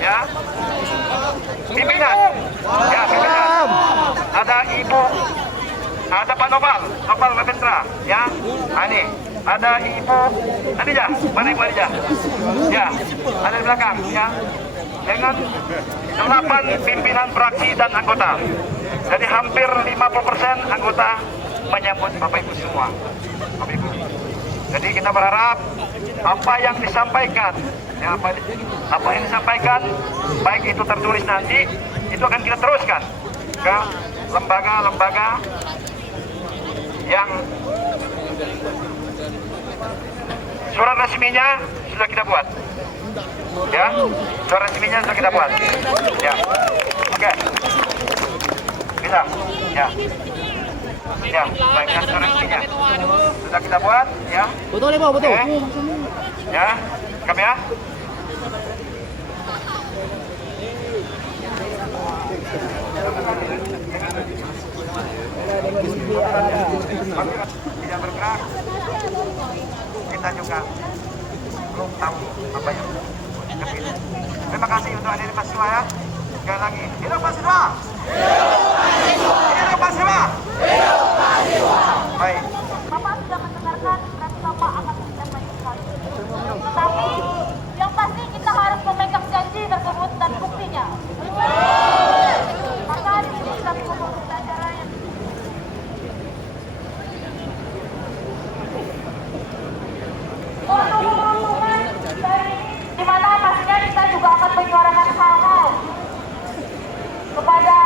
ya. Pimpinan, ya pimpinan. Ada Ibu, ada Pak Noval Mahendra, ya. Ini ada Ibu Adija, mana Ibu Adija? Ya, ada di belakang, ya. Dengan 8 pimpinan fraksi dan anggota. Jadi hampir 50% anggota menyambut Bapak Ibu semua. Bapak Ibu. Jadi kita berharap apa yang disampaikan, ya, apa yang disampaikan, baik itu tertulis nanti, itu akan kita teruskan ke lembaga-lembaga yang surat resminya sudah kita buat, ya, surat resminya sudah kita buat, ya, oke, bisa, ya, ya, baikkan surat resminya sudah kita buat, ya, Betul ya, Pak, betul. Oke. Ya, kami ya. Tidak bergerak, kita juga belum tahu apa yang terjadi. Terima kasih untuk hadirin mahasiswa ya. Sekali lagi, hidup mahasiswa! Hidup mahasiswa! Hidup mahasiswa! Baik. Bapak sudah mendengarkan dan Bapak akan memberikan banyak sekali. Tapi yang pasti kita harus memegang janji tersebut dan buktinya. Maka di sini kami membuat acara yang peruntungan dari di mana pastinya kita juga akan menyuarakan hal-hal kepada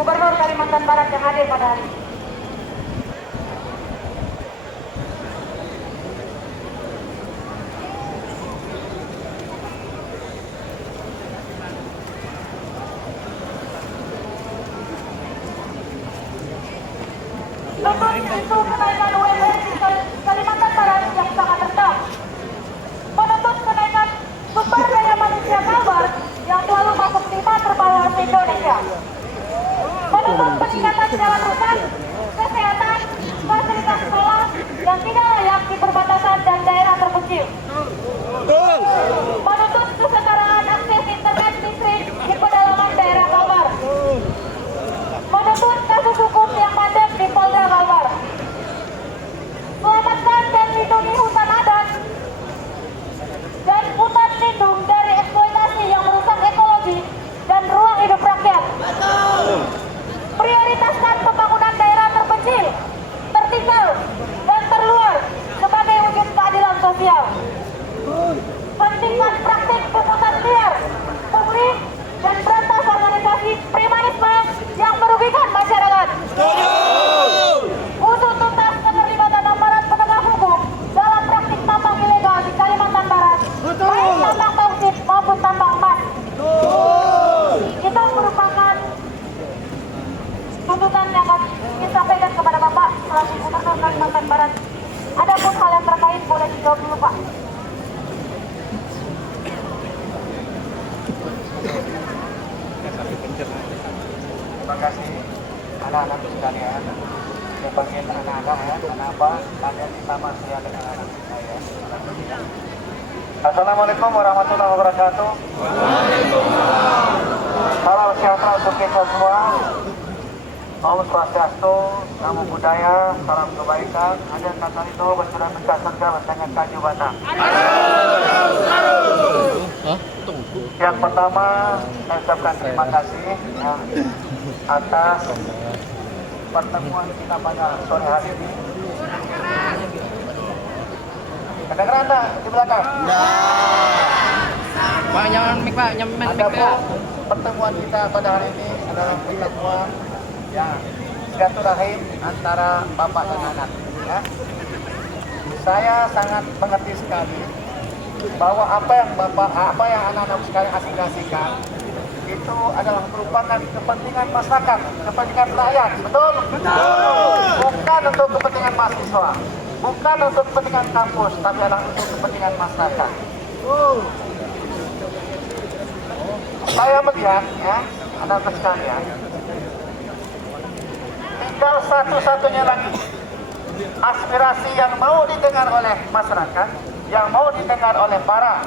Gubernur Kalimantan Barat yang hadir pada hari ini. Itu kenaikan UMR di Kalimantan Barat yang sangat rendah. Menuntut kenaikan sumber daya manusia Kalbar yang selalu masuk 5 terbawah di Indonesia. Menuntut peningkatan jalan rusak, kesehatan, fasilitas sekolah yang tidak layak di perbatasan dan daerah terpencil. Menuntut kesetaraan akses internet listrik di pedalaman daerah Kalbar. Menuntut kasus hukum yang mandek di Polda Kalbar. Selamatkan dan lindungi hutan adat dan hutan lindung dari eksploitasi yang merusak ekologi dan ruang hidup rakyat. Prioritaskan pembangunan daerah terpencil, tertinggal, dan terluar sebagai wujud keadilan sosial. Hentikan praktik pungutan liar, pungli, dan berantas organisasi premanisme yang merugikan masyarakat. Usut tuntas keterlibatan aparat penegak hukum dalam praktik tambang ilegal di Kalimantan Barat, baik tambang bauksit maupun tambang emas. Itu merupakan tuntutan yang kami sampaikan kepada Bapak selaku Gubernur Kalimantan Barat. Adapun hal yang terkait boleh dijawab dulu, Pak. Terima kasih anak-anak sekalian. Saya panggil anak-anak ya. Kenapa? Kalian sama saya dengan anak saya. Assalamualaikum warahmatullahi wabarakatuh. Waalaikumsalam. Salam sejahtera untuk kita semua. Om Swastiastu, Namo Buddhaya, salam kebaikan. Ada kata itu bersudah mencah surga dengan kaju batang. Yang pertama, saya ucapkan terima kasih ya, atas pertemuan kita pada sore hari ini. Kedengeran tak di belakang? Pak, jangan mic, Pak, jangan mic, Ada Pak. pertemuan kita pada hari ini adalah pertemuan ya silaturahim antara bapak dan anak. Ya. Saya sangat mengerti sekali bahwa apa yang anak-anak sekalian aspirasikan itu adalah merupakan kepentingan masyarakat, kepentingan rakyat, betul? Betul. Bukan untuk kepentingan mahasiswa, bukan untuk kepentingan kampus, tapi adalah untuk kepentingan masyarakat. Saya melihat, ya, anak-anak sekalian, tinggal satu-satunya lagi aspirasi yang mau didengar oleh masyarakat, yang mau didengar oleh para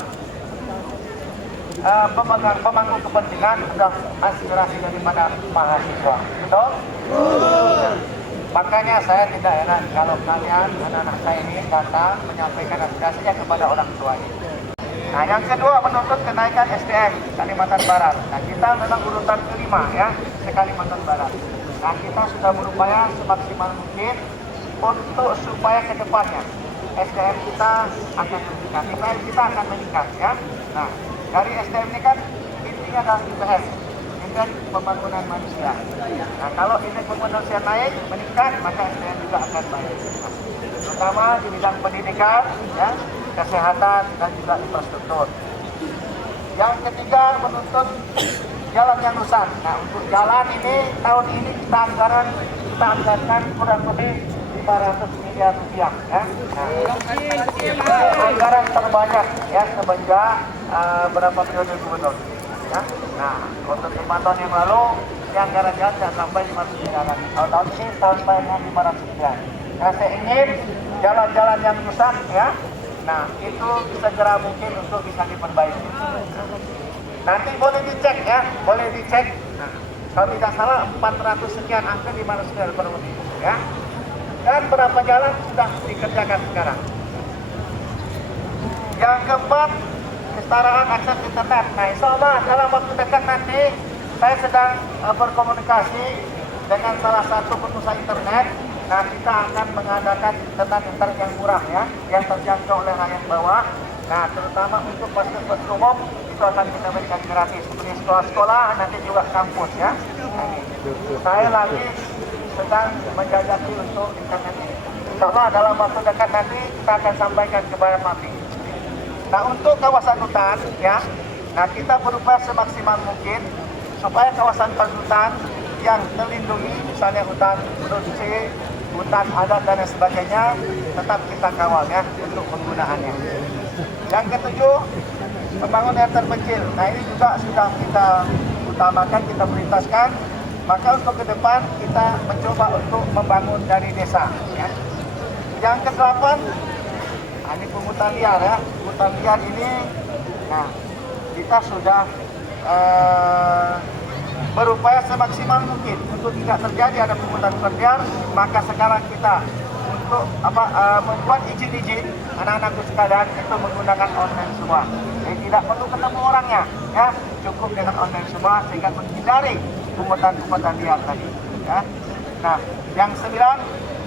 pemangku kepentingan sudah aspirasi daripada mahasiswa. Betul? Makanya saya tidak enak kalau kalian, anak-anak saya ini datang menyampaikan aspirasinya kepada orang tuanya. Nah, yang kedua menuntut kenaikan SDM Kalimantan Barat. Nah, kita memang urutan kelima ya, di Kalimantan Barat. Nah, kita sudah berupaya semaksimal mungkin untuk supaya ke depannya SDM kita akan meningkat, IPM kita akan meningkat ya. Nah, dari SDM ini kan intinya adalah IPM, indeks pembangunan manusia. Nah, kalau indeks pembangunan manusia naik, meningkat, maka SDM juga akan baik. Nah, terutama di bidang pendidikan, ya, kesehatan, dan juga infrastruktur. Yang ketiga menuntut jalan yang rusak. Nah, untuk jalan ini tahun ini kita anggarkan kurang lebih 500 miliar rupiah ya. Nah, anggaran terbanyak ya semenjak berapa periode gubernur ya. Nah, untuk 5 tahun yang lalu yang anggaran jalan tidak sampai 500 miliar lagi. Tahun ini sampainya 500 miliar. Nah, saya ingin jalan-jalan yang rusak ya, nah itu segera mungkin untuk bisa diperbaiki. Nanti boleh dicek ya, boleh dicek. Nah, kalau tidak salah 400 sekian angka 500 miliar per tahun ya. Dan berapa jalan sudah dikerjakan sekarang. Yang keempat, kesetaraan akses internet. Nah, insya Allah dalam waktu dekat nanti saya sedang berkomunikasi dengan salah satu pengusaha internet. Nah, kita akan mengadakan internet yang murah ya, yang terjangkau oleh rakyat bawah. Nah, terutama untuk fasilitas umum itu akan kita berikan gratis seperti sekolah-sekolah, nanti juga kampus ya. Nah, saya lagi sedang menjajaki untuk internet ini. Insya Allah dalam waktu dekat nanti kita akan sampaikan kepada Mapi. Nah, untuk kawasan hutan ya, nah kita berupaya semaksimal mungkin supaya kawasan hutan yang terlindungi, misalnya hutan produksi, hutan adat dan lain sebagainya, tetap kita kawal ya untuk penggunaannya. Yang ketujuh, pembangunan daerah terpencil. Nah, ini juga sudah kita utamakan, kita prioritaskan. Maka untuk ke depan kita mencoba untuk membangun dari desa ya. Yang ke-8, ini pungutan liar ya. Pungutan liar ini, nah kita sudah berupaya semaksimal mungkin untuk tidak terjadi ada pungutan liar. Maka sekarang kita untuk membuat izin-izin anak-anakku sekalian itu menggunakan online semua. Jadi tidak perlu ketemu orangnya ya, cukup dengan online semua sehingga menghindari pungutan liar tadi ya. Nah, yang 9,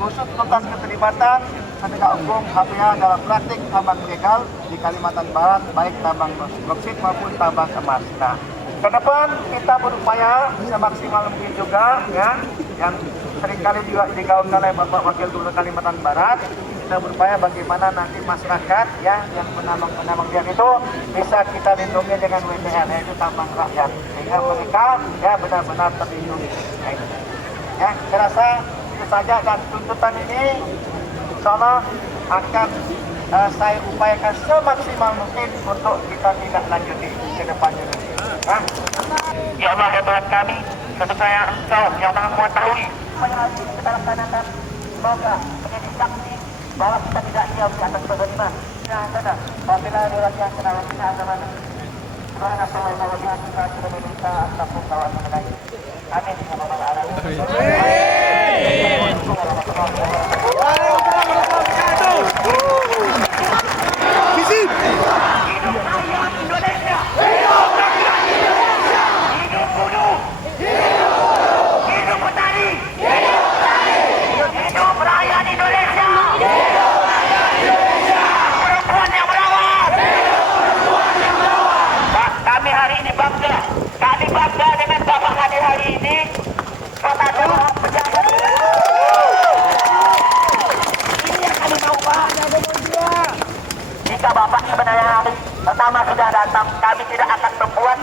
khusus tuntas keterlibatan penegak hukum HPA dalam praktik tambang ilegal di Kalimantan Barat, baik tambang boksit maupun tambang emas. Nah, ke depan kita berupaya semaksimal mungkin juga ya, yang seringkali juga digaungkan oleh Bapak Wakil Gubernur Kalimantan Barat, kita berupaya bagaimana nanti masyarakat ya yang penambang liar itu bisa kita lindungi dengan WTN, yaitu tambang rakyat, sehingga mereka ya benar-benar terlindungi. Ya, saya rasa itu saja, dan tuntutan ini insya Allah akan saya upayakan semaksimal mungkin untuk kita tidak lanjuti ke depannya. Ya Allah ya Tuhan kami, sesungguhnya Engkau yang Maha mengetahui mengalami kita laksanakan. Semoga menjadi saksi bahwa kita tidak diam di atas kezaliman. Ya sana, apabila ada yang kenal kita agama Subhanallah wa bihamdihi asyhadu an la ilaha illa anta astaghfiruka wa atubu ilaik. Amin ya rabbal alamin. Kami bangga dengan Bapak hadir hari ini. Kota Jawa pejabat. Ini yang kami mau Pak. Jika Bapak sebenarnya hari pertama sudah datang, kami tidak akan membuat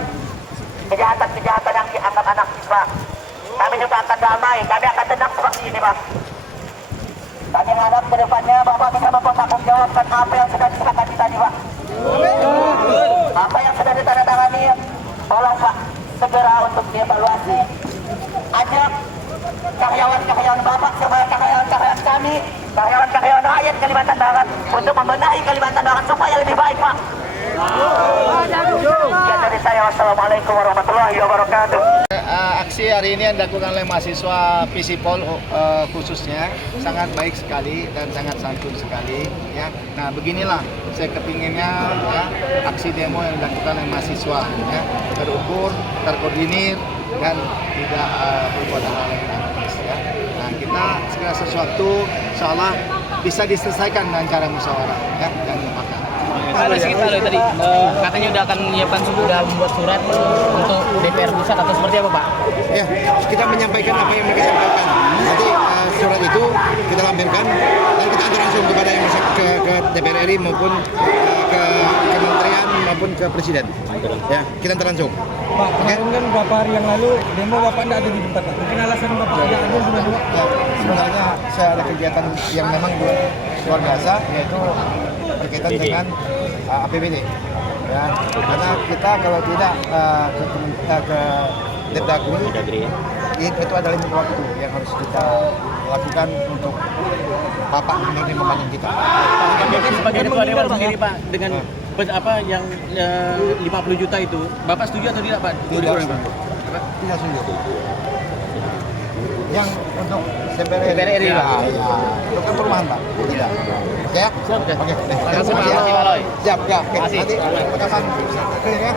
kejahatan-kejahatan yang dianggap anak siswa. Kami juga akan damai, kami akan tenang seperti ini Pak. Kami harap ke depannya Bapak bisa mempertanggungjawabkan apa yang sudah disepakati tadi Pak. Apa yang sudah ditandatangani, tolong Pak segera untuk dievaluasi. Ajak karyawan-karyawan Bapak serta karyawan-karyawan kami, karyawan-karyawan rakyat Kalimantan Barat untuk membenahi Kalimantan Barat supaya lebih baik Pak. Ya, dari saya. Wassalamualaikum warahmatullahi wabarakatuh. Aksi hari ini yang dilakukan oleh mahasiswa Visipol khususnya sangat baik sekali dan sangat santun sekali ya. Nah beginilah saya kepinginnya ya, aksi demo yang dilakukan oleh mahasiswa ya, terukur, terkoordinir dan tidak berbuat hal yang anarkis ya. Nah kita segala sesuatu insyaallah bisa diselesaikan dengan cara musyawarah ya dan mufakat. Kalau kita loh tadi katanya udah akan menyiapkan sudah membuat surat untuk DPR pusat atau seperti apa Pak? Ya, kita menyampaikan apa yang mereka sampaikan. Nanti surat itu kita lampirkan dan kita antar langsung kepada yang ke DPR RI maupun ke kementerian maupun ke presiden. Ya, kita antar langsung. Pak, kemarin kan beberapa hari yang lalu demo Bapak tidak ada di tempat Pak. Mungkin alasan Bapak tidak ada gimana Pak? Ya, sebenarnya saya ada kegiatan yang memang luar biasa, yaitu berkaitan dengan APBD. Ya, karena kita kalau tidak ke Depdagri, itu adalah limit waktu yang harus kita lakukan untuk Bapak menerima pembagian kita. Mungkin sebagai ketua dewan sendiri Pak dengan apa yang 50 juta itu, Bapak setuju atau tidak Pak? Tidak setuju. Yang untuk DPR RI, ya, Pak. ya. Itu kan perumahan Pak. Tidak. Ya. Oke. Terima kasih Pak Aloy. Siap. Ya. Oke. Terima kasih. Nanti rekaman clear ya.